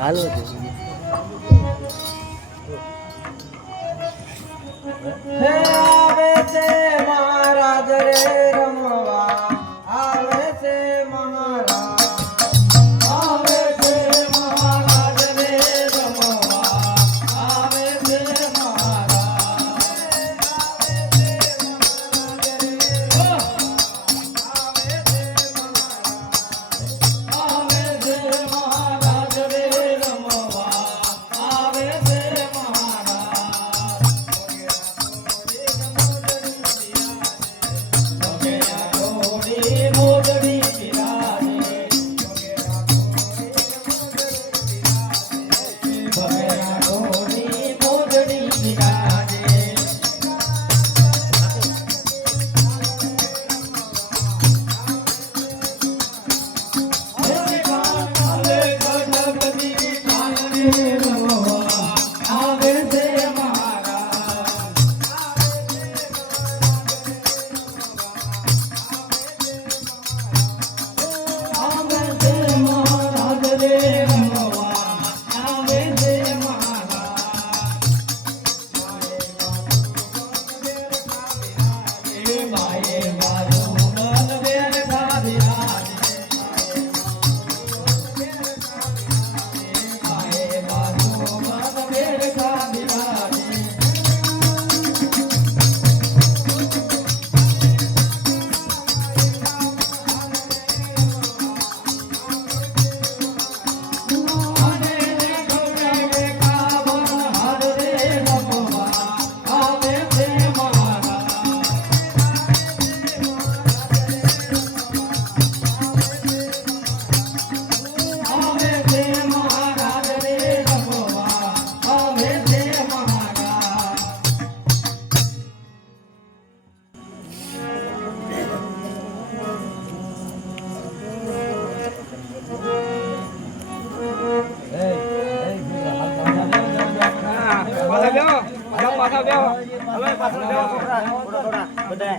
Hello Hey!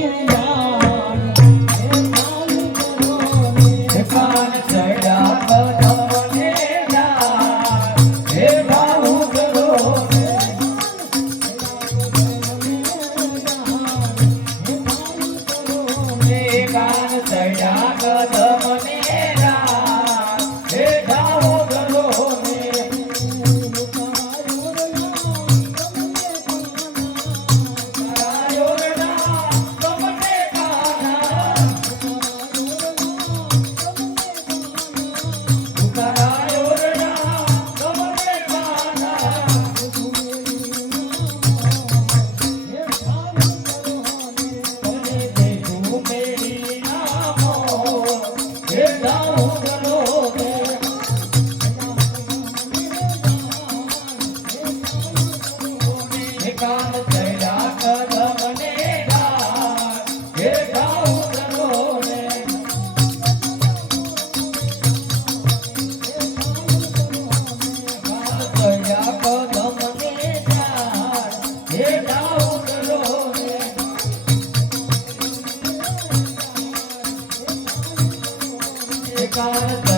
Govinda Bye.